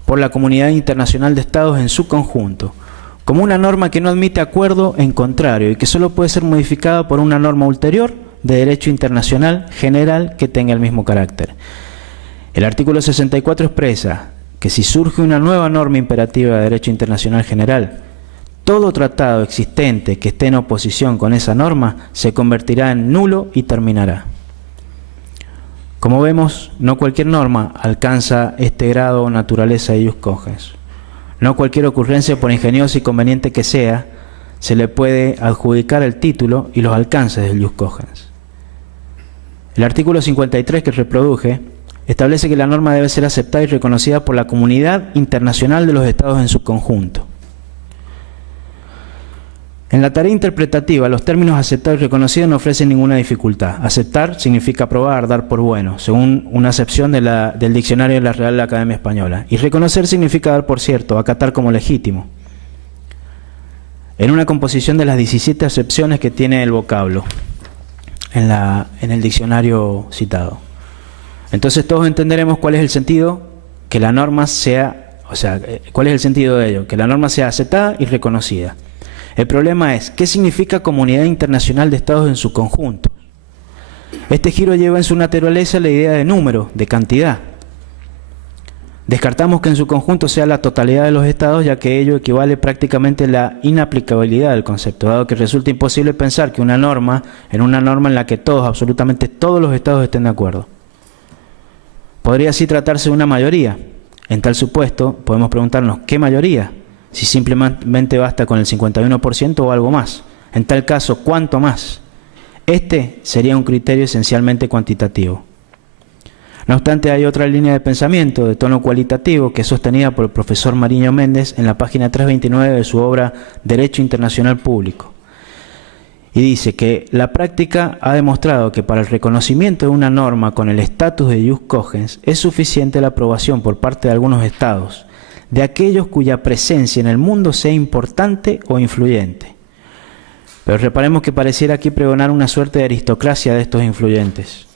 por la comunidad internacional de estados en su conjunto, como una norma que no admite acuerdo en contrario y que solo puede ser modificada por una norma ulterior de derecho internacional general que tenga el mismo carácter. El artículo 64 expresa que si surge una nueva norma imperativa de derecho internacional general, todo tratado existente que esté en oposición con esa norma se convertirá en nulo y terminará. Como vemos, no cualquier norma alcanza este grado o naturaleza de jus cogens. No cualquier ocurrencia, por ingeniosa y conveniente que sea, se le puede adjudicar el título y los alcances del jus cogens. El artículo 53 que reproduje establece que la norma debe ser aceptada y reconocida por la comunidad internacional de los estados en su conjunto. En la tarea interpretativa, los términos aceptado y reconocido no ofrecen ninguna dificultad. Aceptar significa aprobar, dar por bueno, según una acepción del diccionario de la Real Academia Española. Y reconocer significa dar por cierto, acatar como legítimo. En una composición de las 17 acepciones que tiene el vocablo en el diccionario citado. Entonces todos entenderemos cuál es el sentido que la norma sea, cuál es el sentido de ello, que la norma sea aceptada y reconocida. El problema es, ¿qué significa comunidad internacional de estados en su conjunto? Este giro lleva en su naturaleza la idea de número, de cantidad. Descartamos que en su conjunto sea la totalidad de los estados, ya que ello equivale prácticamente a la inaplicabilidad del concepto, dado que resulta imposible pensar que una norma en la que todos, absolutamente todos los estados estén de acuerdo. Podría así tratarse de una mayoría. En tal supuesto, podemos preguntarnos, ¿qué mayoría? Si simplemente basta con el 51% o algo más. En tal caso, ¿cuánto más? Este sería un criterio esencialmente cuantitativo. No obstante, hay otra línea de pensamiento de tono cualitativo que es sostenida por el profesor Mariño Méndez en la página 329 de su obra Derecho Internacional Público. Y dice que la práctica ha demostrado que para el reconocimiento de una norma con el estatus de ius cogens es suficiente la aprobación por parte de algunos estados, de aquellos cuya presencia en el mundo sea importante o influyente. Pero reparemos que pareciera aquí pregonar una suerte de aristocracia de estos influyentes.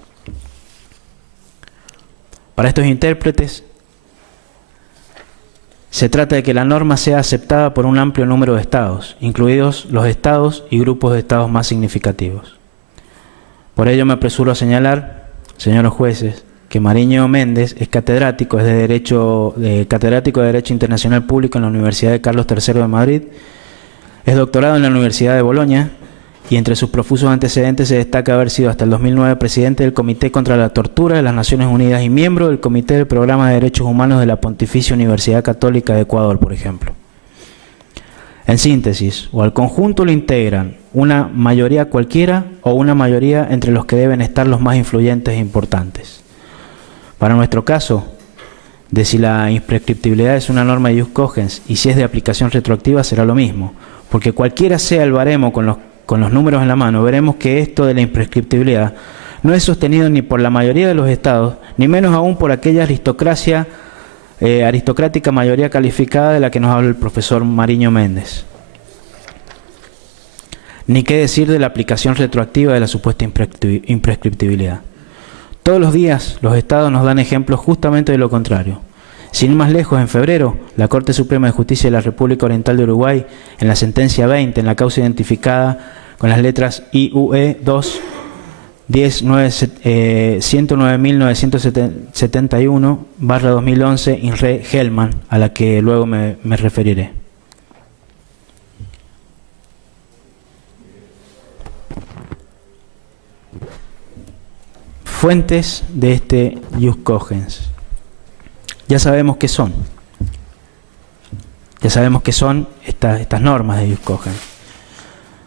Para estos intérpretes, se trata de que la norma sea aceptada por un amplio número de estados, incluidos los estados y grupos de estados más significativos. Por ello me apresuro a señalar, señores jueces, que Mariño Méndez es catedrático de Derecho Internacional Público en la Universidad de Carlos III de Madrid, es doctorado en la Universidad de Bolonia y entre sus profusos antecedentes se destaca haber sido hasta el 2009 presidente del Comité contra la Tortura de las Naciones Unidas y miembro del Comité del Programa de Derechos Humanos de la Pontificia Universidad Católica de Ecuador, por ejemplo. En síntesis, o al conjunto lo integran una mayoría cualquiera o una mayoría entre los que deben estar los más influyentes e importantes. Para nuestro caso, de si la imprescriptibilidad es una norma de ius cogens y si es de aplicación retroactiva será lo mismo, porque cualquiera sea el baremo con los números en la mano, veremos que esto de la imprescriptibilidad no es sostenido ni por la mayoría de los estados, ni menos aún por aquella aristocrática mayoría calificada de la que nos habla el profesor Mariño Méndez. Ni qué decir de la aplicación retroactiva de la supuesta imprescriptibilidad. Todos los días los estados nos dan ejemplos justamente de lo contrario. Sin ir más lejos, en febrero, la Corte Suprema de Justicia de la República Oriental de Uruguay, en la sentencia 20, en la causa identificada con las letras IUE 2 109.971/2011, INRE Hellman, a la que luego me referiré. Fuentes de este ius cogens. Ya sabemos qué son. Ya sabemos qué son estas normas de ius cogens.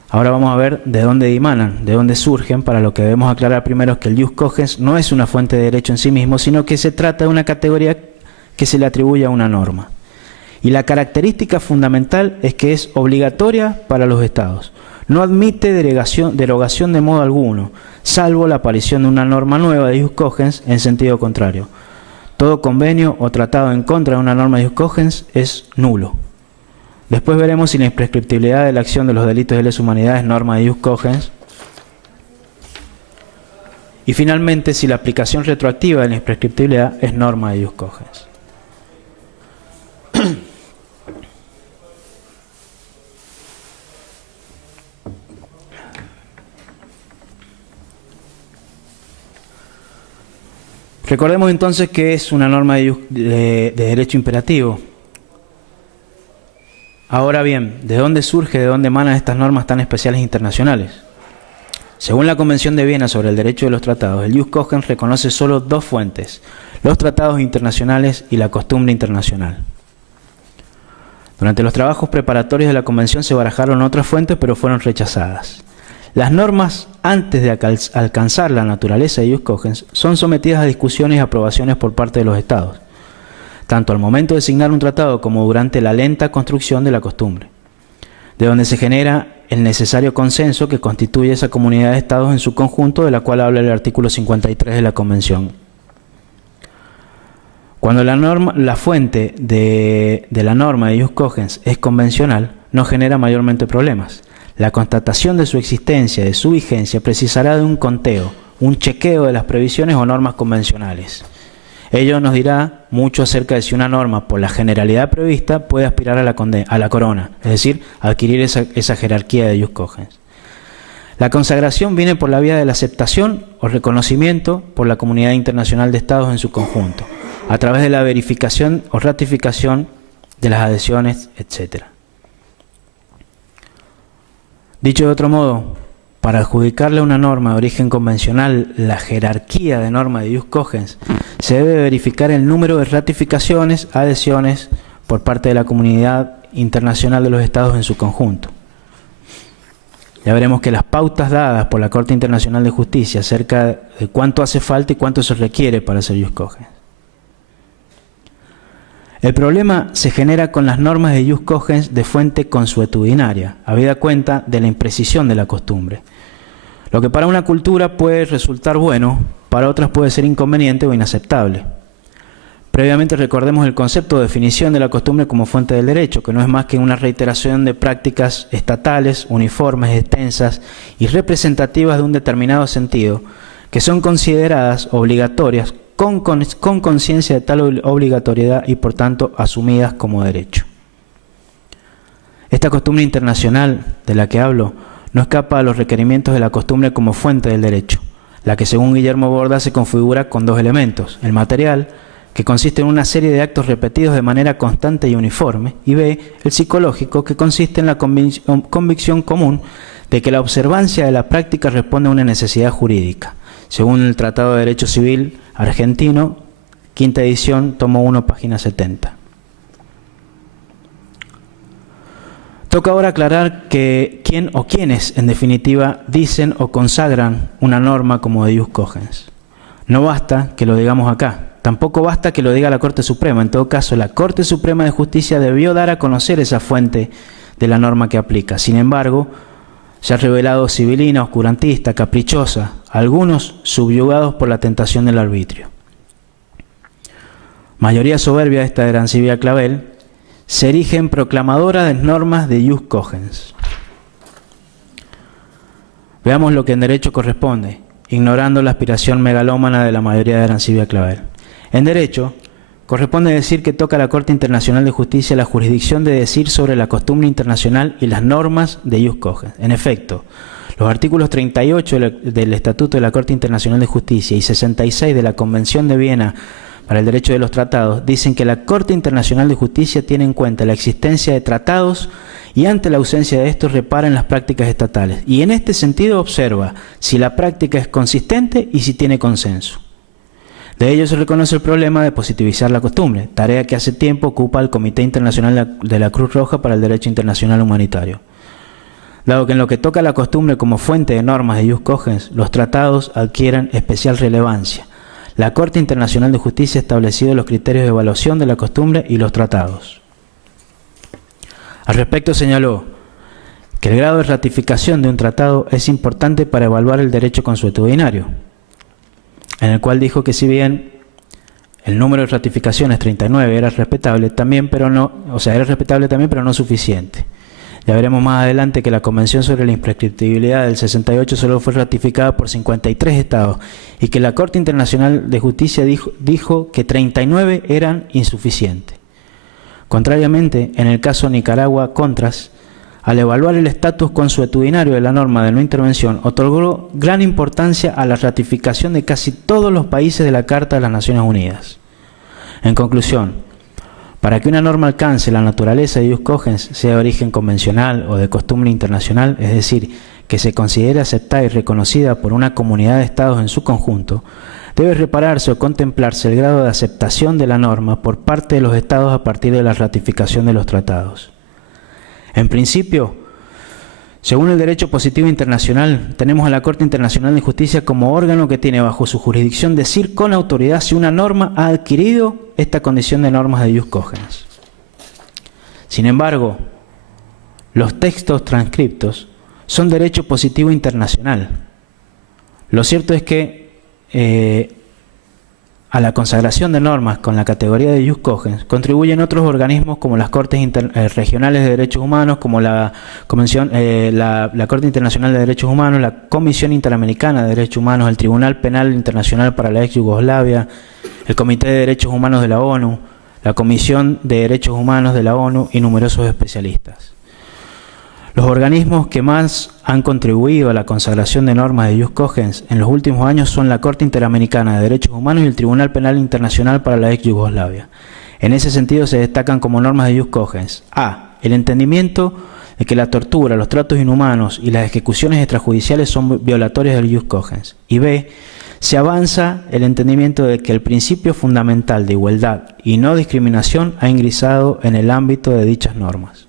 Ahora vamos a ver de dónde dimanan, de dónde surgen. Para lo que debemos aclarar primero es que el ius cogens no es una fuente de derecho en sí mismo, sino que se trata de una categoría que se le atribuye a una norma. Y la característica fundamental es que es obligatoria para los estados. No admite derogación de modo alguno, salvo la aparición de una norma nueva de ius cogens en sentido contrario. Todo convenio o tratado en contra de una norma de ius cogens es nulo. Después veremos si la imprescriptibilidad de la acción de los delitos de lesa humanidad es norma de ius cogens. Y finalmente, si la aplicación retroactiva de la imprescriptibilidad es norma de ius cogens. Recordemos entonces que es una norma de derecho imperativo. Ahora bien, ¿de dónde surge, de dónde emanan estas normas tan especiales internacionales? Según la Convención de Viena sobre el Derecho de los Tratados, el ius cogens reconoce solo dos fuentes, los tratados internacionales y la costumbre internacional. Durante los trabajos preparatorios de la Convención se barajaron otras fuentes, pero fueron rechazadas. Las normas, antes de alcanzar la naturaleza de ius cogens, son sometidas a discusiones y aprobaciones por parte de los estados, tanto al momento de signar un tratado como durante la lenta construcción de la costumbre, de donde se genera el necesario consenso que constituye esa comunidad de estados en su conjunto, de la cual habla el artículo 53 de la Convención. Cuando la fuente de la norma de ius cogens es convencional, no genera mayormente problemas. La constatación de su existencia, de su vigencia, precisará de un conteo, un chequeo de las previsiones o normas convencionales. Ello nos dirá mucho acerca de si una norma, por la generalidad prevista, puede aspirar a la corona, es decir, adquirir esa jerarquía de ius cogens. La consagración viene por la vía de la aceptación o reconocimiento por la comunidad internacional de estados en su conjunto, a través de la verificación o ratificación de las adhesiones, etc. Dicho de otro modo, para adjudicarle a una norma de origen convencional la jerarquía de norma de ius cogens, se debe verificar el número de ratificaciones, adhesiones por parte de la comunidad internacional de los estados en su conjunto. Ya veremos que las pautas dadas por la Corte Internacional de Justicia acerca de cuánto hace falta y cuánto se requiere para hacer ius cogens. El problema se genera con las normas de ius cogens de fuente consuetudinaria, habida cuenta de la imprecisión de la costumbre. Lo que para una cultura puede resultar bueno, para otras puede ser inconveniente o inaceptable. Previamente recordemos el concepto de definición de la costumbre como fuente del derecho, que no es más que una reiteración de prácticas estatales, uniformes, extensas y representativas de un determinado sentido, que son consideradas obligatorias con conciencia de tal obligatoriedad y por tanto asumidas como derecho. Esta costumbre internacional de la que hablo no escapa a los requerimientos de la costumbre como fuente del derecho, la que según Guillermo Borda se configura con dos elementos: el material, que consiste en una serie de actos repetidos de manera constante y uniforme, y B, el psicológico, que consiste en la convicción común de que la observancia de la práctica responde a una necesidad jurídica, según el Tratado de Derecho Civil Argentino, quinta edición, tomo 1, página 70. Toca ahora aclarar que quién o quiénes, en definitiva, dicen o consagran una norma como de ius cogens. No basta que lo digamos acá, tampoco basta que lo diga la Corte Suprema. En todo caso, la Corte Suprema de Justicia debió dar a conocer esa fuente de la norma que aplica. Sin embargo, se ha revelado civilina, oscurantista, caprichosa, algunos subyugados por la tentación del arbitrio. Mayoría soberbia esta de Arancibia Clavel, se erige en proclamadora de normas de ius cogens. Veamos lo que en derecho corresponde, ignorando la aspiración megalómana de la mayoría de Arancibia Clavel. En derecho, corresponde decir que toca a la Corte Internacional de Justicia la jurisdicción de decir sobre la costumbre internacional y las normas de ius cogens. En efecto, los artículos 38 del Estatuto de la Corte Internacional de Justicia y 66 de la Convención de Viena para el Derecho de los Tratados dicen que la Corte Internacional de Justicia tiene en cuenta la existencia de tratados y ante la ausencia de estos repara en las prácticas estatales. Y en este sentido observa si la práctica es consistente y si tiene consenso. De ello se reconoce el problema de positivizar la costumbre, tarea que hace tiempo ocupa el Comité Internacional de la Cruz Roja para el Derecho Internacional Humanitario. Dado que en lo que toca a la costumbre como fuente de normas de ius cogens, los tratados adquieren especial relevancia. La Corte Internacional de Justicia ha establecido los criterios de evaluación de la costumbre y los tratados. Al respecto señaló que el grado de ratificación de un tratado es importante para evaluar el derecho consuetudinario, en el cual dijo que si bien el número de ratificaciones 39 era respetable también, pero no suficiente. Ya veremos más adelante que la Convención sobre la Imprescriptibilidad del 68 solo fue ratificada por 53 estados y que la Corte Internacional de Justicia dijo que 39 eran insuficientes. Contrariamente, en el caso Nicaragua Contras, al evaluar el estatus consuetudinario de la norma de no intervención, otorgó gran importancia a la ratificación de casi todos los países de la Carta de las Naciones Unidas. En conclusión, para que una norma alcance la naturaleza de ius cogens, sea de origen convencional o de costumbre internacional, es decir, que se considere aceptada y reconocida por una comunidad de estados en su conjunto, debe repararse o contemplarse el grado de aceptación de la norma por parte de los estados a partir de la ratificación de los tratados. En principio, según el derecho positivo internacional, tenemos a la Corte Internacional de Justicia como órgano que tiene bajo su jurisdicción decir con autoridad si una norma ha adquirido esta condición de normas de ius cogens. Sin embargo, los textos transcriptos son derecho positivo internacional. Lo cierto es que a la consagración de normas con la categoría de jus cogens contribuyen otros organismos como las Cortes Regionales de Derechos Humanos, como la Corte Internacional de Derechos Humanos, la Comisión Interamericana de Derechos Humanos, el Tribunal Penal Internacional para la ex Yugoslavia, el Comité de Derechos Humanos de la ONU, la Comisión de Derechos Humanos de la ONU y numerosos especialistas. Los organismos que más han contribuido a la consagración de normas de jus cogens en los últimos años son la Corte Interamericana de Derechos Humanos y el Tribunal Penal Internacional para la ex Yugoslavia. En ese sentido se destacan como normas de jus cogens: a. El entendimiento de que la tortura, los tratos inhumanos y las ejecuciones extrajudiciales son violatorias del jus cogens. Y b. Se avanza el entendimiento de que el principio fundamental de igualdad y no discriminación ha ingresado en el ámbito de dichas normas.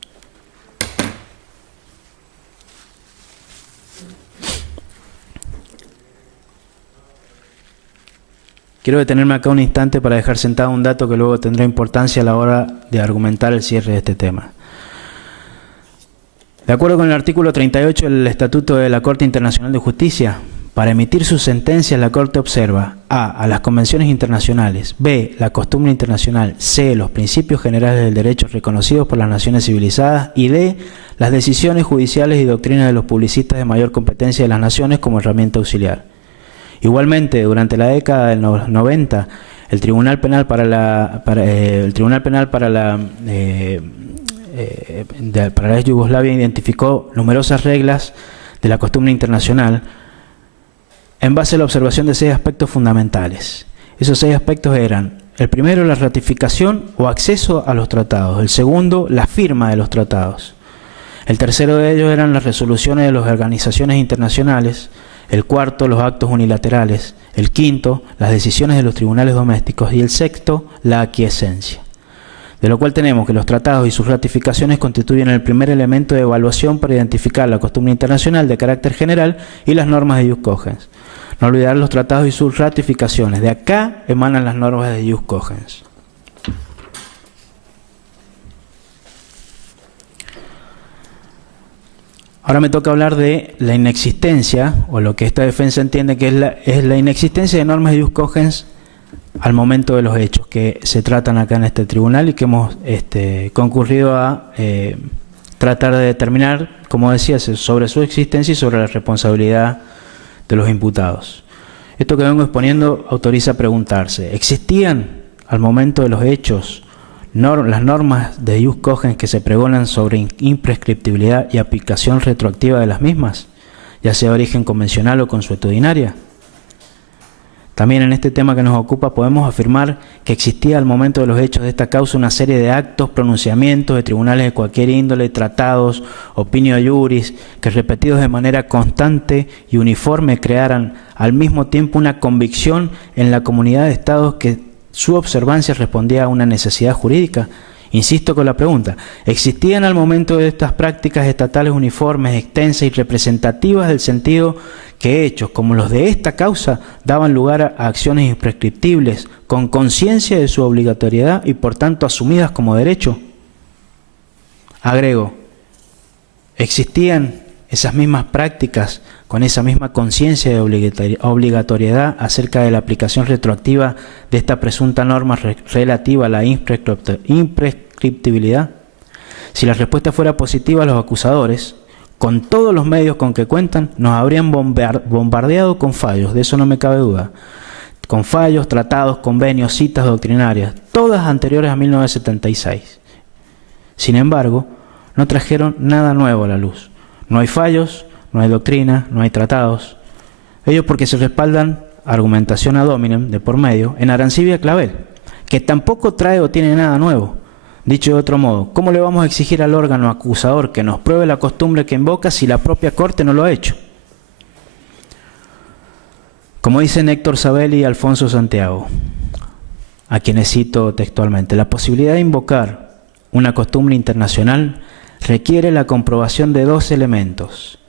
Quiero detenerme acá un instante para dejar sentado un dato que luego tendrá importancia a la hora de argumentar el cierre de este tema. De acuerdo con el artículo 38 del Estatuto de la Corte Internacional de Justicia, para emitir sus sentencias la Corte observa a las convenciones internacionales, b. la costumbre internacional, c. los principios generales del derecho reconocidos por las naciones civilizadas y d. las decisiones judiciales y doctrinas de los publicistas de mayor competencia de las naciones como herramienta auxiliar. Igualmente, durante la década de los 90, el Tribunal Penal para la ex Yugoslavia identificó numerosas reglas de la costumbre internacional en base a la observación de 6 aspectos fundamentales. Esos 6 aspectos eran: el primero, la ratificación o acceso a los tratados; el segundo, la firma de los tratados; el tercero de ellos eran las resoluciones de las organizaciones internacionales; el cuarto, los actos unilaterales; el quinto, las decisiones de los tribunales domésticos; y el sexto, la aquiescencia. De lo cual tenemos que los tratados y sus ratificaciones constituyen el primer elemento de evaluación para identificar la costumbre internacional de carácter general y las normas de jus cogens. No olvidar los tratados y sus ratificaciones. De acá emanan las normas de jus cogens. Ahora me toca hablar de la inexistencia, o lo que esta defensa entiende que es la inexistencia de normas de jus cogens al momento de los hechos que se tratan acá en este tribunal y que hemos concurrido a tratar de determinar, como decía, sobre su existencia y sobre la responsabilidad de los imputados. Esto que vengo exponiendo autoriza a preguntarse: ¿existían al momento de los hechos las normas de jus cogens que se pregonan sobre imprescriptibilidad y aplicación retroactiva de las mismas, ya sea de origen convencional o consuetudinaria? También en este tema que nos ocupa podemos afirmar que existía al momento de los hechos de esta causa una serie de actos, pronunciamientos de tribunales de cualquier índole, tratados, opinio iuris, que repetidos de manera constante y uniforme crearan al mismo tiempo una convicción en la comunidad de estados que su observancia respondía a una necesidad jurídica. Insisto con la pregunta: ¿existían al momento de estas prácticas estatales uniformes, extensas y representativas del sentido que hechos como los de esta causa daban lugar a acciones imprescriptibles con conciencia de su obligatoriedad y por tanto asumidas como derecho? Agrego: ¿existían esas mismas prácticas con esa misma conciencia de obligatoriedad acerca de la aplicación retroactiva de esta presunta norma relativa a la imprescriptibilidad? Si la respuesta fuera positiva, los acusadores, con todos los medios con que cuentan, nos habrían bombardeado con fallos, de eso no me cabe duda. Con fallos, tratados, convenios, citas doctrinarias, todas anteriores a 1976. Sin embargo, no trajeron nada nuevo a la luz. No hay fallos, no hay doctrina, no hay tratados. Ello porque se respaldan argumentación ad hominem de por medio en Arancibia Clavel, que tampoco trae o tiene nada nuevo. Dicho de otro modo, ¿cómo le vamos a exigir al órgano acusador que nos pruebe la costumbre que invoca si la propia Corte no lo ha hecho? Como dicen Héctor Sabelli y Alfonso Santiago, a quienes cito textualmente: la posibilidad de invocar una costumbre internacional requiere la comprobación de 2 elementos: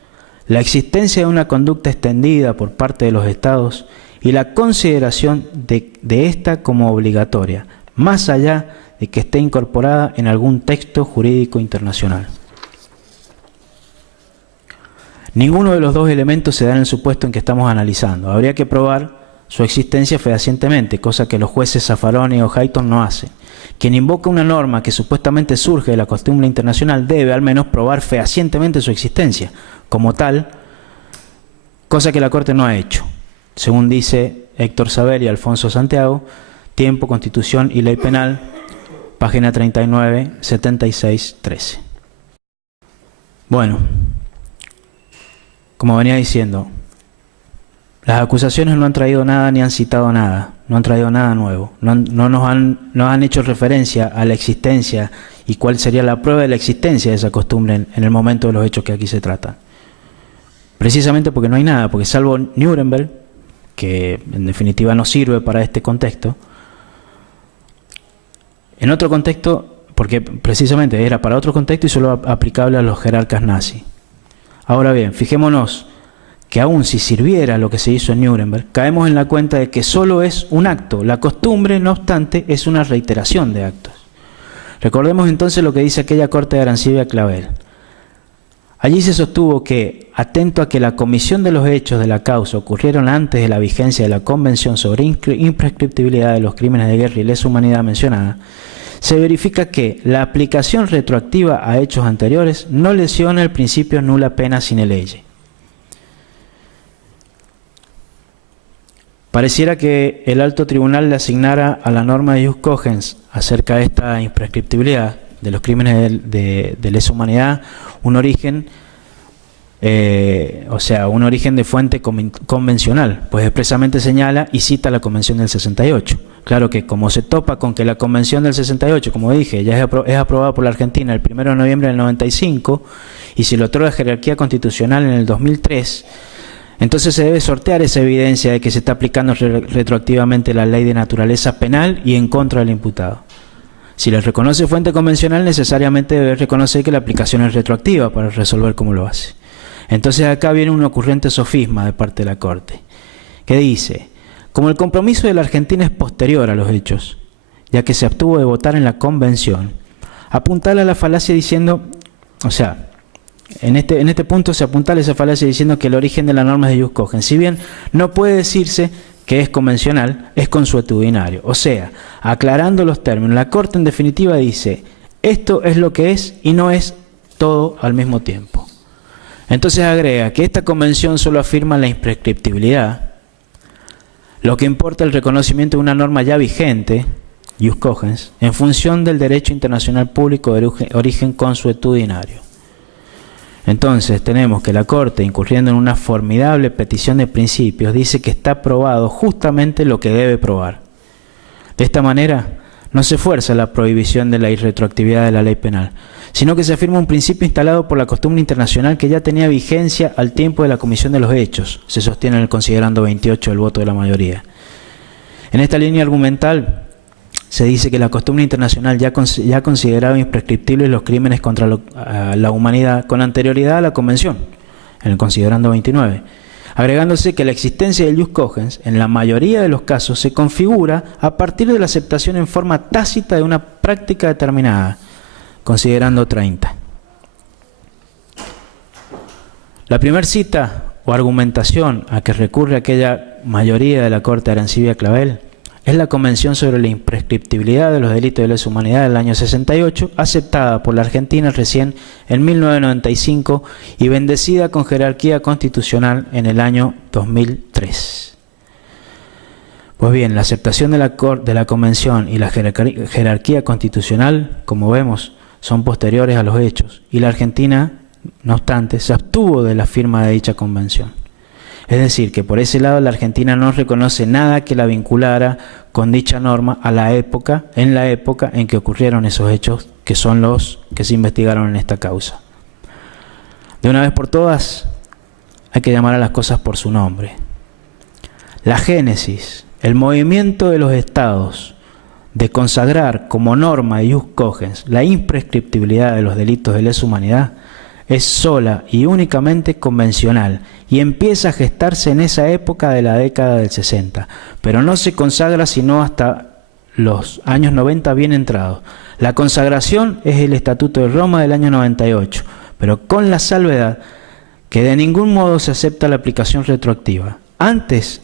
la existencia de una conducta extendida por parte de los estados y la consideración de esta como obligatoria, más allá de que esté incorporada en algún texto jurídico internacional. Ninguno de los dos elementos se da en el supuesto en que estamos analizando. Habría que probar su existencia fehacientemente, cosa que los jueces Zaffaroni o Hayton no hacen. Quien invoca una norma que supuestamente surge de la costumbre internacional debe al menos probar fehacientemente su existencia, como tal, cosa que la Corte no ha hecho, según dice Héctor Saber y Alfonso Santiago, Tiempo, Constitución y Ley Penal, página 39, 76, 13. Bueno, como venía diciendo, las acusaciones no han traído nada ni han citado nada, no han traído nada nuevo, no nos han hecho referencia a la existencia y cuál sería la prueba de la existencia de esa costumbre en el momento de los hechos que aquí se tratan. Precisamente porque no hay nada, porque salvo Nuremberg, que en definitiva no sirve para este contexto, en otro contexto, porque precisamente era para otro contexto y solo aplicable a los jerarcas nazis. Ahora bien, fijémonos que aun si sirviera lo que se hizo en Nuremberg, caemos en la cuenta de que solo es un acto. La costumbre, no obstante, es una reiteración de actos. Recordemos entonces lo que dice aquella corte de Arancibia-Clavel. Allí se sostuvo que, atento a que la comisión de los hechos de la causa ocurrieron antes de la vigencia de la Convención sobre imprescriptibilidad de los crímenes de guerra y lesa humanidad mencionada, se verifica que la aplicación retroactiva a hechos anteriores no lesiona el principio nulla pena sine lege. Pareciera que el alto tribunal le asignara a la norma de Jus Cogens acerca de esta imprescriptibilidad de los crímenes de lesa humanidad un origen, un origen de fuente convencional, pues expresamente señala y cita la Convención del 68. Claro que como se topa con que la Convención del 68, como dije, ya es aprobada por la Argentina el 1 de noviembre del 95 y se le otorga jerarquía constitucional en el 2003, entonces se debe sortear esa evidencia de que se está aplicando retroactivamente la ley de naturaleza penal y en contra del imputado. Si le reconoce fuente convencional, necesariamente debe reconocer que la aplicación es retroactiva para resolver cómo lo hace. Entonces acá viene un ocurrente sofisma de parte de la Corte, que dice, como el compromiso de la Argentina es posterior a los hechos, ya que se abstuvo de votar en la Convención, apuntala a la falacia diciendo, en este punto se apuntala esa falacia diciendo que el origen de la norma es de Jus Cogens. Si bien no puede decirse que es convencional, es consuetudinario. O sea, aclarando los términos, la Corte en definitiva dice, esto es lo que es y no es todo al mismo tiempo. Entonces agrega que esta convención solo afirma la imprescriptibilidad, lo que importa el reconocimiento de una norma ya vigente, Jus Cogens, en función del derecho internacional público de origen consuetudinario. Entonces tenemos que la Corte, incurriendo en una formidable petición de principios, dice que está probado justamente lo que debe probar. De esta manera, no se fuerza la prohibición de la irretroactividad de la ley penal, sino que se afirma un principio instalado por la costumbre internacional que ya tenía vigencia al tiempo de la comisión de los hechos, se sostiene en el considerando 28 del voto de la mayoría. En esta línea argumental, se dice que la costumbre internacional ya consideraba imprescriptibles los crímenes contra la humanidad con anterioridad a la Convención, en el considerando 29, agregándose que la existencia del Jus Cogens en la mayoría de los casos se configura a partir de la aceptación en forma tácita de una práctica determinada, considerando 30. La primera cita o argumentación a que recurre aquella mayoría de la Corte de Arancibia-Clavel es la Convención sobre la imprescriptibilidad de los delitos de lesa humanidad del año 68, aceptada por la Argentina recién en 1995 y bendecida con jerarquía constitucional en el año 2003. Pues bien, la aceptación de la Convención y la jerarquía constitucional, como vemos, son posteriores a los hechos, y la Argentina, no obstante, se abstuvo de la firma de dicha Convención. Es decir, que por ese lado la Argentina no reconoce nada que la vinculara con dicha norma en la época en que ocurrieron esos hechos, que son los que se investigaron en esta causa. De una vez por todas, hay que llamar a las cosas por su nombre. La génesis, el movimiento de los estados de consagrar como norma de Jus Cogens la imprescriptibilidad de los delitos de lesa humanidad es sola y únicamente convencional y empieza a gestarse en esa época de la década del 60, pero no se consagra sino hasta los años 90 bien entrados. La consagración es el Estatuto de Roma del año 98, pero con la salvedad que de ningún modo se acepta la aplicación retroactiva. Antes,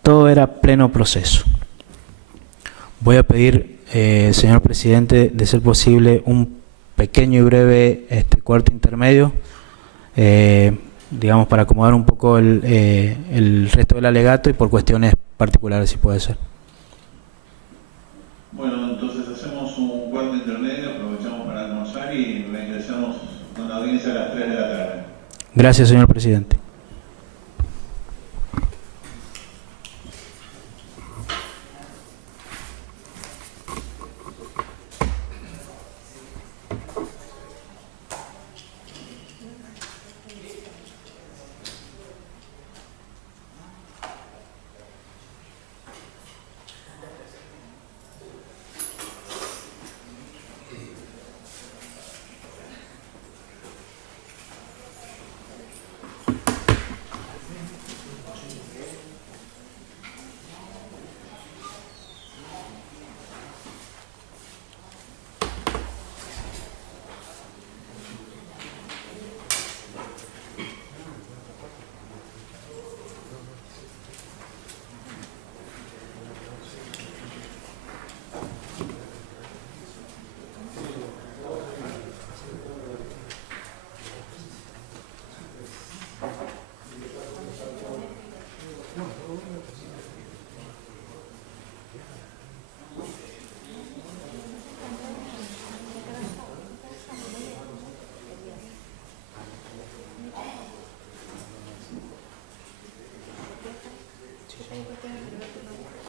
todo era pleno proceso. Voy a pedir, señor presidente, de ser posible, un pequeño y breve cuarto intermedio, digamos, para acomodar un poco el resto del alegato y por cuestiones particulares, si puede ser. Bueno, entonces hacemos un cuarto intermedio, aprovechamos para almorzar y regresamos con la audiencia a las 3 de la tarde. Gracias, señor presidente.